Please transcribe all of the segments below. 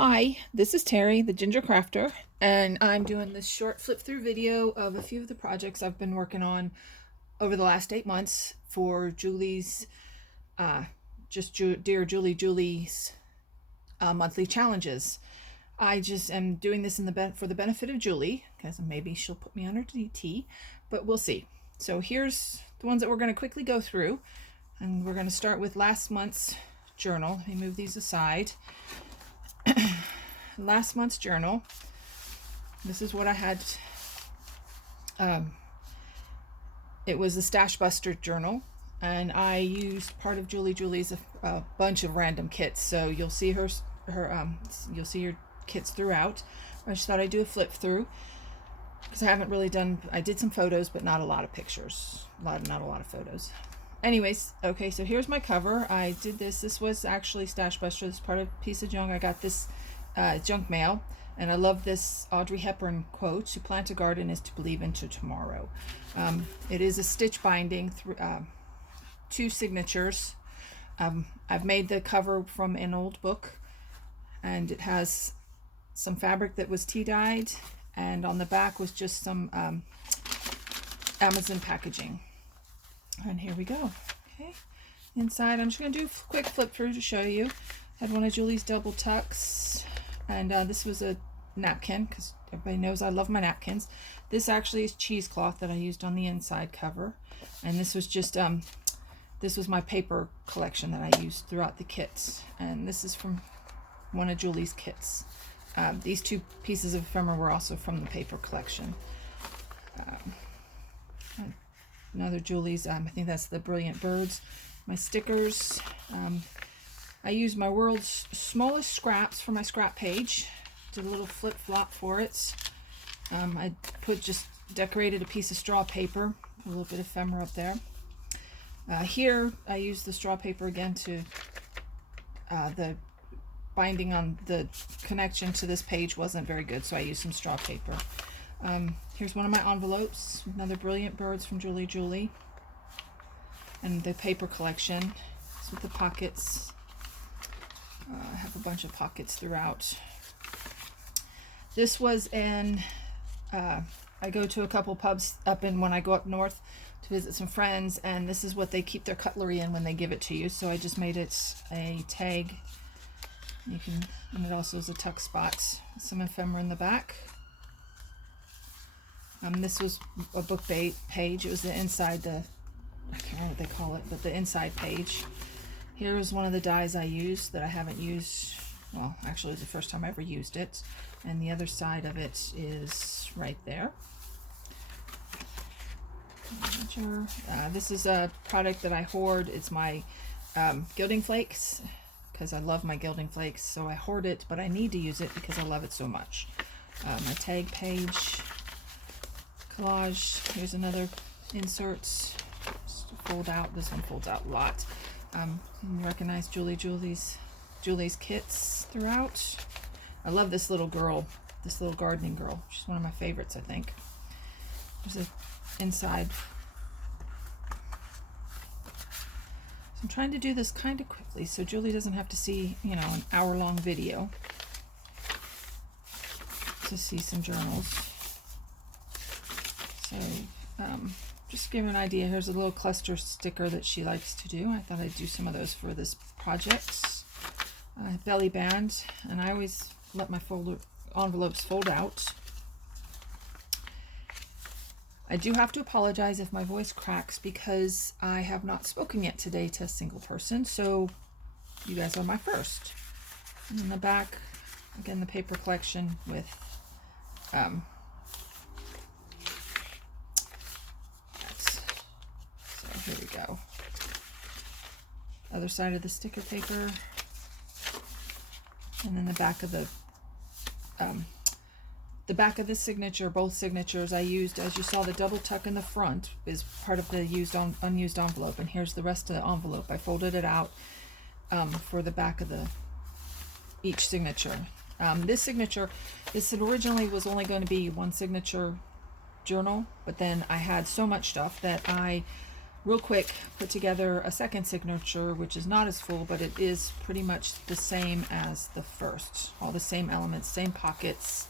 Hi, this is Terry, the Ginger Crafter, and I'm doing this short flip through video of a few of the projects I've been working on over the last 8 months for Julie's, Dearjuliejulie monthly challenges. I just am doing this for the benefit of Julie, because maybe she'll put me on her DT, but we'll see. So here's the ones that we're going to quickly go through, and we're going to start with last month's journal. Let me move these aside. Last month's journal. This is what I had. It was a Stash Buster journal, and I used part of Julie's a bunch of random kits. So you'll see you'll see your kits throughout. I just thought I'd do a flip through because I haven't really done. I did some photos, but not a lot of pictures. Not a lot of photos. Anyways, okay, so here's my cover. I did this. This was actually Stash Buster. This is part of Piece of Junk. I got this junk mail, and I love this Audrey Hepburn quote: "To plant a garden is to believe into tomorrow." It is a stitch binding, 2 signatures. I've made the cover from an old book, and it has some fabric that was tea dyed, and on the back was just some Amazon packaging. And here we go. Okay, inside I'm just going to do a quick flip through to show you. Had one of Julie's double tucks, and this was a napkin because everybody knows I love my napkins. This actually is cheesecloth that I used on the inside cover, and this was just this was my paper collection that I used throughout the kits, and this is from one of Julie's kits. These 2 pieces of ephemera were also from the paper collection. Another Julie's, I think that's the Brilliant Birds. My stickers, I used my world's smallest scraps for my scrap page. Did a little flip flop for it. I just decorated a piece of straw paper, a little bit of ephemera up there. Here I used the straw paper again to the binding on the connection to this page wasn't very good, so I used some straw paper. Here's one of my envelopes, another Brilliant Birds from Dearjuliejulie, and the paper collection. It's with the pockets. I have a bunch of pockets throughout. This was in, I go to a couple pubs when I go up north to visit some friends, and this is what they keep their cutlery in when they give it to you. So I just made it a tag. And it also is a tuck spot. Some ephemera in the back. This was a book page. It was the inside, I can't remember what they call it, but the inside page. Here is one of the dies I used that I haven't used. Well, actually, it was the first time I ever used it. And the other side of it is right there. This is a product that I hoard. It's my gilding flakes, because I love my gilding flakes. So I hoard it, but I need to use it because I love it so much. My tag page. Collage. Here's another insert. Just to fold out. This one folds out a lot. You can recognize Julie's kits throughout. I love this little girl, this little gardening girl. She's one of my favorites, I think. There's an inside. So I'm trying to do this kind of quickly so Julie doesn't have to see, an hour-long video to see some journals. So, just to give you an idea, here's a little cluster sticker that she likes to do. I thought I'd do some of those for this project. Belly band, and I always let my envelopes fold out. I do have to apologize if my voice cracks because I have not spoken yet today to a single person, so you guys are my first. And in the back, again, the paper collection with so here we go. Other side of the sticker paper, and then the back of the signature, both signatures I used, as you saw, the double tuck in the front is part of the unused envelope, and here's the rest of the envelope. I folded it out for the back of each signature. This originally was only going to be one signature journal, but then I had so much stuff that I real quick put together a second signature, which is not as full, but it is pretty much the same as the first. All the same elements, same pockets,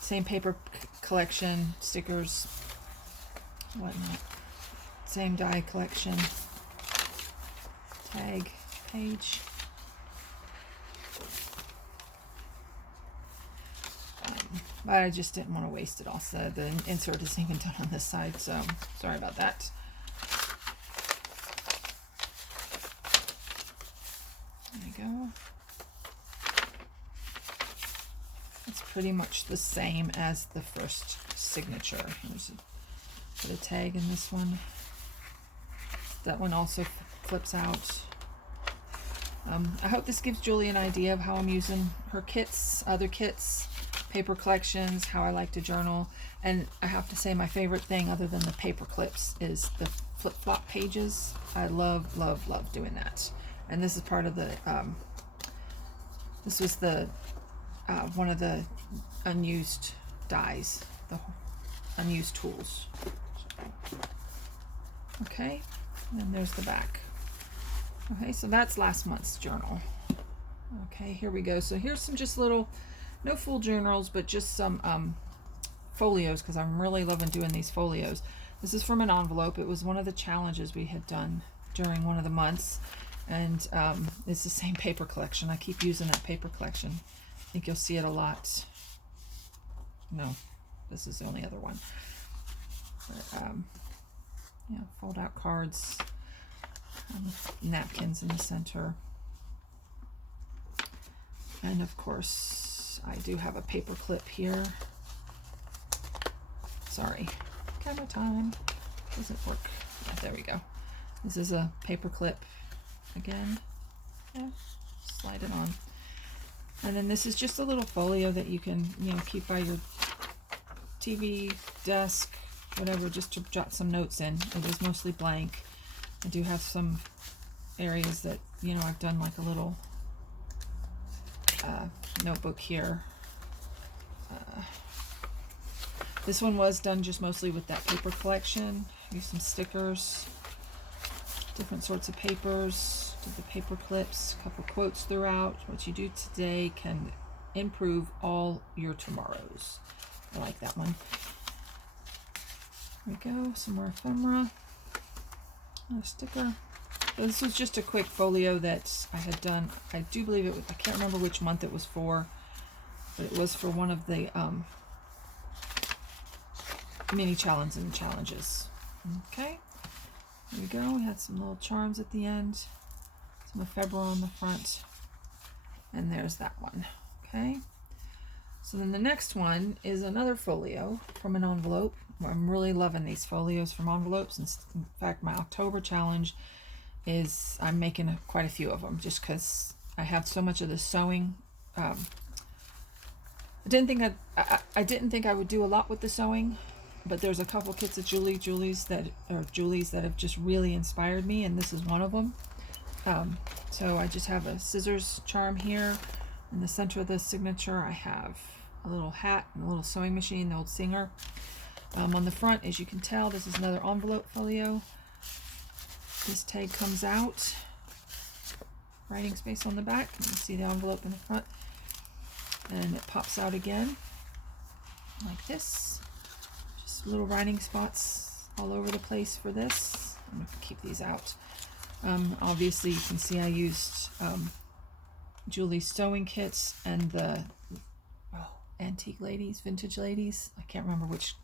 same paper collection, stickers, whatnot. Same die collection, tag, page. But I just didn't want to waste it all, so the insert isn't even done on this side, so sorry about that. There you go. It's pretty much the same as the first signature. There's a tag in this one. That one also flips out. I hope this gives Julie an idea of how I'm using her kits, other kits, paper collections, how I like to journal. And I have to say, my favorite thing other than the paper clips is the flip-flop pages. I love, love, love doing that. And this is part of the, this was the, one of the unused dies, the unused tools. Okay, and then there's the back. Okay, so that's last month's journal. Okay, here we go. So here's some just little, no full journals, but just some folios, because I'm really loving doing these folios. This is from an envelope. It was one of the challenges we had done during one of the months, and it's the same paper collection. I keep using that paper collection. I think you'll see it a lot. No, this is the only other one. But, yeah, fold out cards, napkins in the center. And of course, I do have a paper clip here. Sorry, camera time. Doesn't work. Yeah, there we go. This is a paper clip again. Yeah, slide it on. And then this is just a little folio that you can, you know, keep by your TV, desk, whatever, just to jot some notes in. It is mostly blank. I do have some areas that, you know, I've done like a little notebook here. This one was done just mostly with that paper collection. Use some stickers, different sorts of papers, did the paper clips, a couple quotes throughout. What you do today can improve all your tomorrows. I like that one. There we go, some more ephemera, another sticker. So this was just a quick folio that I had done. I do believe it was, I can't remember which month it was for, but it was for one of the mini challenges. Okay, there we go. We had some little charms at the end, some ephemera on the front, and there's that one. Okay, so then the next one is another folio from an envelope. I'm really loving these folios from envelopes. In fact, my October challenge is I'm making quite a few of them just because I have so much of the sewing. I didn't think I would do a lot with the sewing, but there's a couple kits of Julie's that have just really inspired me, and this is one of them. So I just have a scissors charm here. In the center of the signature, I have a little hat and a little sewing machine, the old Singer. On the front, as you can tell, this is another envelope folio. This tag comes out, writing space on the back. You can see the envelope in the front, and it pops out again like this. Just little writing spots all over the place for this. I'm going to keep these out. Obviously, you can see I used Julie's sewing kits and the antique ladies, vintage ladies. I can't remember which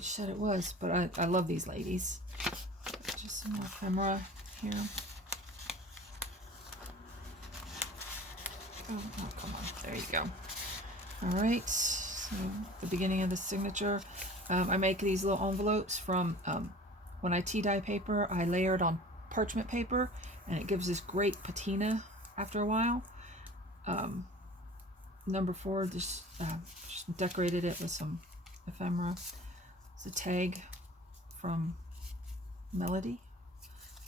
set it was, but I love these ladies. Just some more ephemera here. Oh, come on. There you go. All right. So the beginning of the signature. I make these little envelopes from when I tea dye paper. I layer it on parchment paper, and it gives this great patina after a while. Number 4, just decorated it with some ephemera. It's a tag from Melody,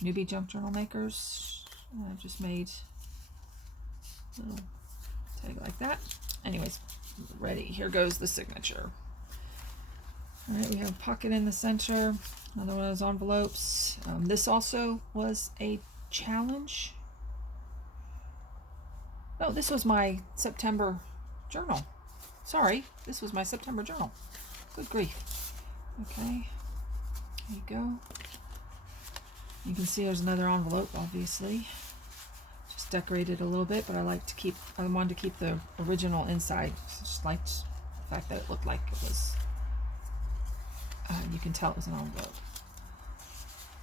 Newbie Junk Journal Makers. I just made a little tag like that. Anyways, ready. Here goes the signature. All right, we have a pocket in the center, another one of those envelopes. This also was a challenge. No, this was my September journal. Sorry, this was my September journal. Good grief. Okay, there you go. You can see there's another envelope, obviously. Just decorated a little bit, but I wanted to keep the original inside. Just liked the fact that it looked like it was, you can tell it was an envelope.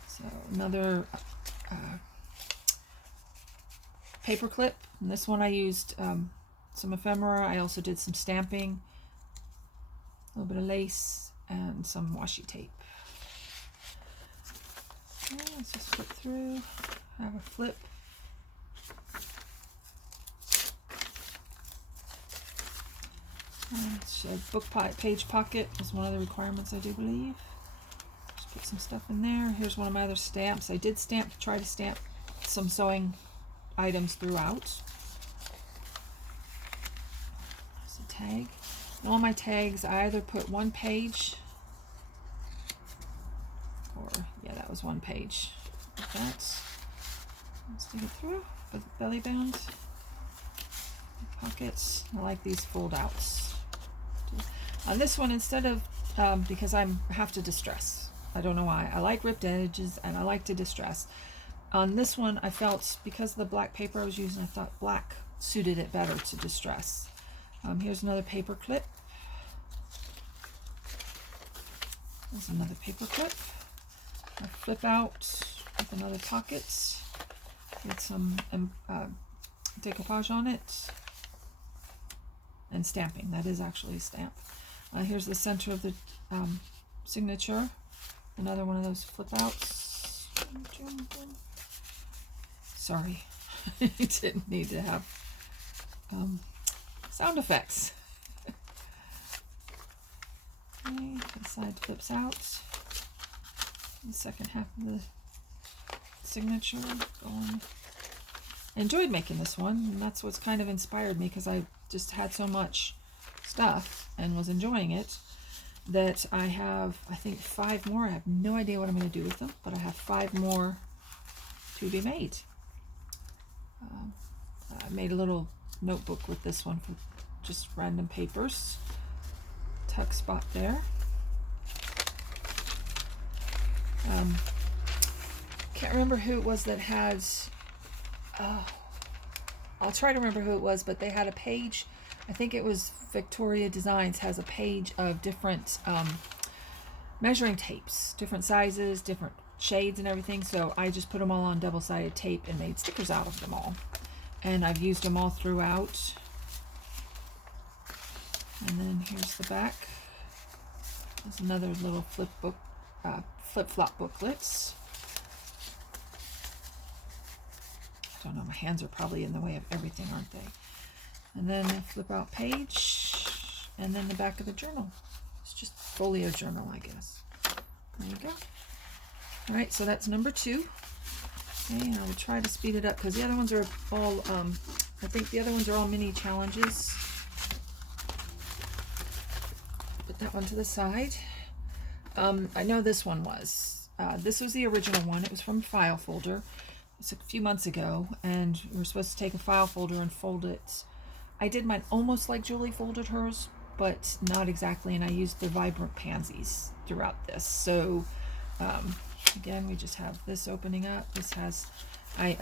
So another paper clip. And this one I used some ephemera. I also did some stamping, a little bit of lace, and some washi tape. Okay, let's just flip through. I have a flip. A book page pocket is one of the requirements, I do believe. Just put some stuff in there. Here's one of my other stamps. I did try to stamp some sewing items throughout. There's a tag. And all my tags, I either put one page, or yeah, that was one page. Like that. Let's take it through with belly band. Pockets. I like these fold outs. On this one, instead of because I have to distress. I don't know why. I like ripped edges and I like to distress. On this one, I felt because of the black paper I was using, I thought black suited it better to distress. Here's another paper clip. There's another paper clip. I flip out with another pocket. Get some decoupage on it. And stamping. That is actually a stamp. Here's the center of the signature. Another one of those flip outs. Sorry, I didn't need to have sound effects. Okay, the side flips out. The second half of the signature going. I enjoyed making this one, and that's what's kind of inspired me, because I just had so much stuff and was enjoying it that I have, I think, 5 more. I have no idea what I'm going to do with them, but I have 5 more to be made. I made a little notebook with this one for just random papers. Tuck spot there. Can't remember who it was that had, I'll try to remember who it was, but they had a page. I think it was Victoria Designs has a page of different measuring tapes, different sizes, different shades and everything. So I just put them all on double-sided tape and made stickers out of them all. And I've used them all throughout. And then here's the back. There's another little flip-flop booklets. I don't know, my hands are probably in the way of everything, aren't they? And then a flip out page, and then the back of the journal. It's just folio journal, I guess. There you go. All right, so that's number 2. Okay, and I will try to speed it up because the other ones are all, I think the other ones are all mini challenges. Put that one to the side. I know this one was. This was the original one. It was from a file folder. It's a few months ago, and we were supposed to take a file folder and fold it. I did mine almost like Julie folded hers, but not exactly, and I used the vibrant pansies throughout this. So again, we just have this opening up. This has, I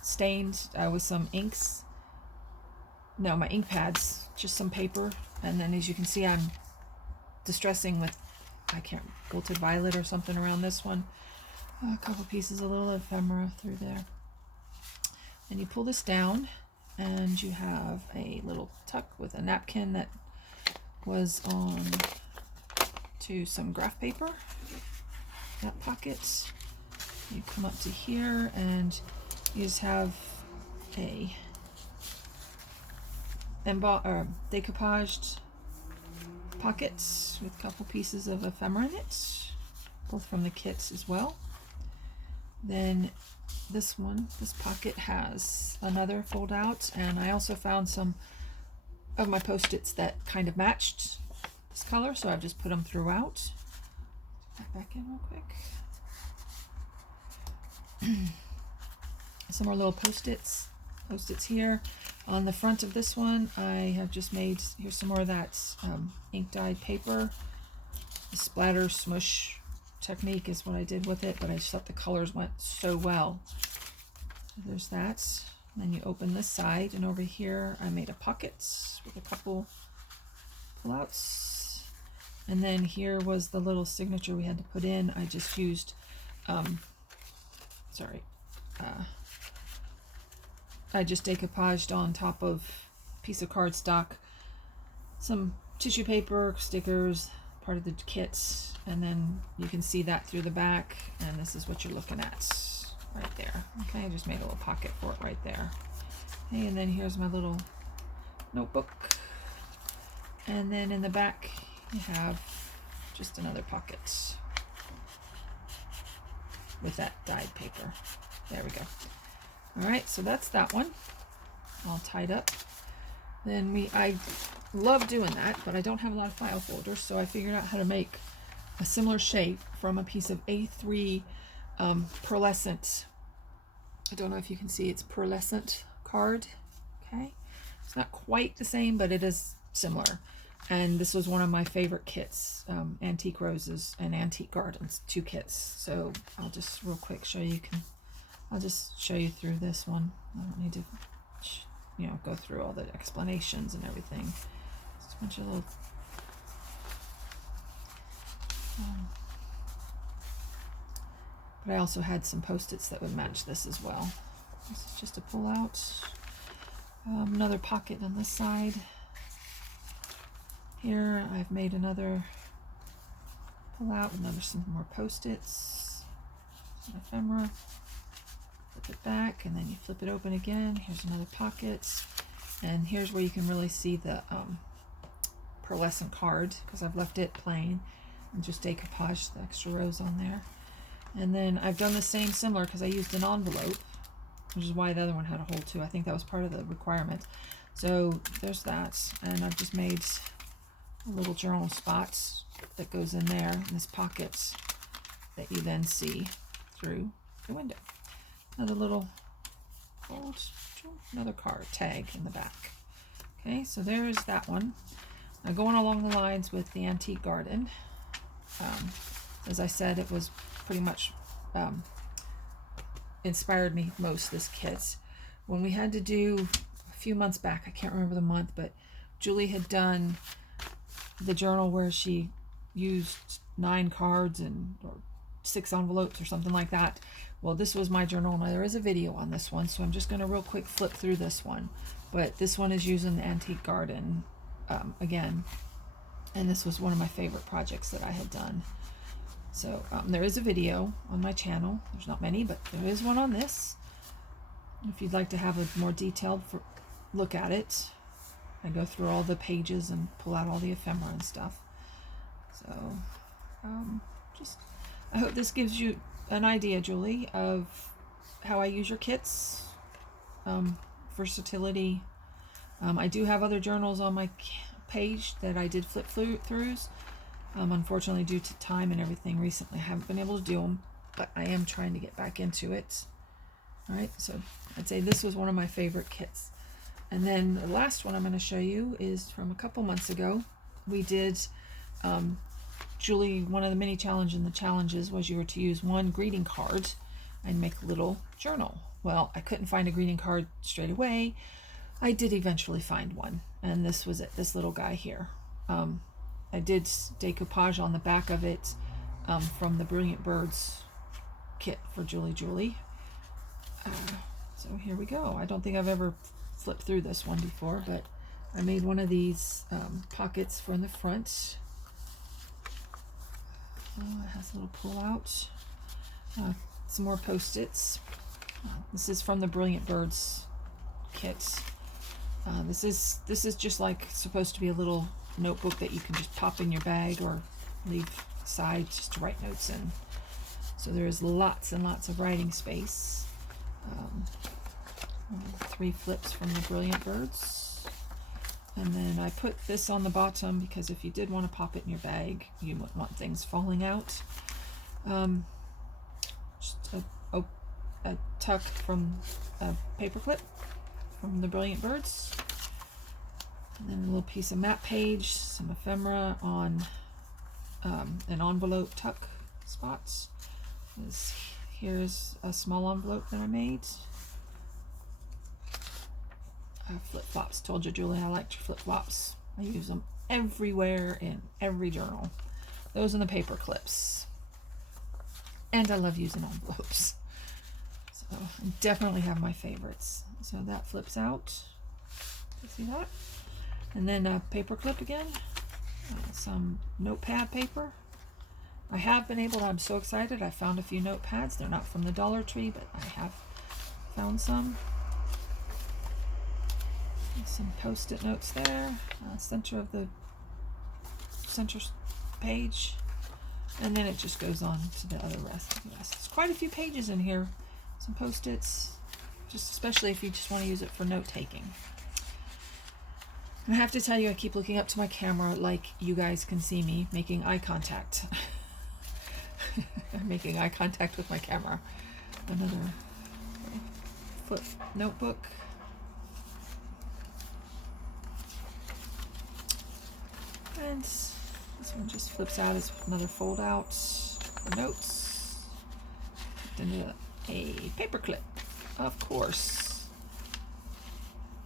stained with some inks. No, my ink pads, just some paper, and then as you can see, I'm distressing with, I can't, Wilted Violet or something around this one. A couple pieces, a little ephemera through there. And you pull this down, and you have a little tuck with a napkin that was on to some graph paper. That pocket. You come up to here, and you just have a decoupaged pocket with a couple pieces of ephemera in it, both from the kits as well. Then this one, this pocket has another fold out, and I also found some of my post-its that kind of matched this color, so I've just put them throughout. Put that back in real quick. Some more little post-its here. On the front of this one, I have just made, here's some more of that ink dyed paper. The splatter smush technique is what I did with it, but I just thought the colors went so well. So there's that. And then you open this side, and over here I made a pocket with a couple pullouts. And then here was the little signature we had to put in. I just used, I just decoupaged on top of a piece of cardstock, some tissue paper, stickers, part of the kits, and then you can see that through the back, and this is what you're looking at right there. Okay, I just made a little pocket for it right there. Okay, and then here's my little notebook, and then in the back you have just another pocket with that dyed paper. There we go. All right, so that's that one all tied up. Then I love doing that, but I don't have a lot of file folders, so I figured out how to make a similar shape from a piece of A3 pearlescent. I don't know if you can see, it's pearlescent card. Okay, it's not quite the same, but it is similar. And this was one of my favorite kits, Antique Roses and Antique Gardens, 2 kits. So I'll just real quick show you. I'll just show you through this one. I don't need to, you know, go through all the explanations and everything. Just a bunch of little. But I also had some post-its that would match this as well. This is just a pull out. Another pocket on this side. Here I've made another pull out, some more post-its, some ephemera. Flip it back, and then you flip it open again. Here's another pocket, and here's where you can really see the pearlescent card, because I've left it plain and just decoupaged the extra rows on there. And then I've done the same similar because I used an envelope, which is why the other one had a hole too. I think that was part of the requirement. So there's that, and I've just made a little journal spot that goes in there in this pocket that you then see through the window. Another little fold, another card tag in the back. Okay, so there's that one. Now going along the lines with the Antique Garden, as I said, it was pretty much inspired me most, this kit. When we had to do a few months back, I can't remember the month, but Julie had done the journal where she used 9 cards and or 6 envelopes or something like that. Well, this was my journal, and there is a video on this one, so I'm just going to real quick flip through this one. But this one is using the Antique Garden again, and this was one of my favorite projects that I had done. So there is a video on my channel. There's not many, but there is one on this. If you'd like to have a more detailed look at it, I go through all the pages and pull out all the ephemera and stuff. So I hope this gives you an idea, Julie, of how I use your kits, versatility. I do have other journals on my page that I did flip throughs. Unfortunately, due to time and everything recently, I haven't been able to do them, but I am trying to get back into it. All right, so I'd say this was one of my favorite kits. And then the last one I'm going to show you is from a couple months ago. We did, Julie, one of the mini challenges in the challenges was you were to use one greeting card and make a little journal. Well, I couldn't find a greeting card straight away. I did eventually find one, and this was it, this little guy here. I did decoupage on the back of it from the Brilliant Birds kit for Dearjuliejulie. So here we go. I don't think I've ever flipped through this one before, but I made one of these pockets from the front. It has a little pull out. Some more post-its. This is from the Brilliant Birds kit. This is just like supposed to be a little notebook that you can just pop in your bag or leave aside just to write notes in. So there is lots and lots of writing space. 3 flips from the Brilliant Birds. And then I put this on the bottom because if you did want to pop it in your bag, you wouldn't want things falling out. Just a tuck from a paper clip from the Brilliant Birds. And then a little piece of map page, some ephemera on an envelope tuck spots. Here's a small envelope that I made. Flip-flops. Told you, Julie, I liked your flip-flops. I use them everywhere in every journal. Those and the paper clips. And I love using envelopes. So I definitely have my favorites. So that flips out. You see that? And then a paper clip again. Some notepad paper. I have been able to, I'm so excited, I found a few notepads. They're not from the Dollar Tree, but I have found some. Some post-it notes there. Center of the center page. And then it just goes on to the other rest. There's quite a few pages in here. Some post-its, just especially if you just want to use it for note-taking. And I have to tell you, I keep looking up to my camera like you guys can see me making eye contact. I'm making eye contact with my camera. Another Flup notebook. And this one just flips out as another fold out for notes. Into a paper clip, of course.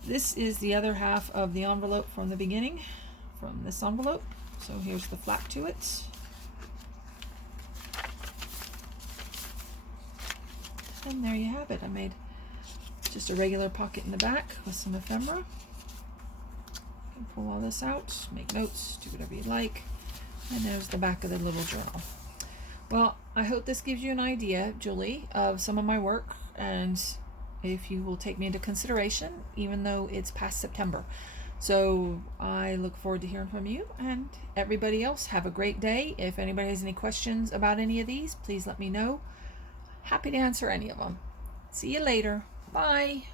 This is the other half of the envelope from the beginning, from this envelope. So here's the flap to it. And there you have it. I made just a regular pocket in the back with some ephemera. You can pull all this out, make notes, do whatever you like. And there's the back of the little journal. Well, I hope this gives you an idea, Julie, of some of my work, and if you will take me into consideration, even though it's past September. So I look forward to hearing from you, and everybody else, have a great day. If anybody has any questions about any of these, please let me know. Happy to answer any of them. See you later. Bye.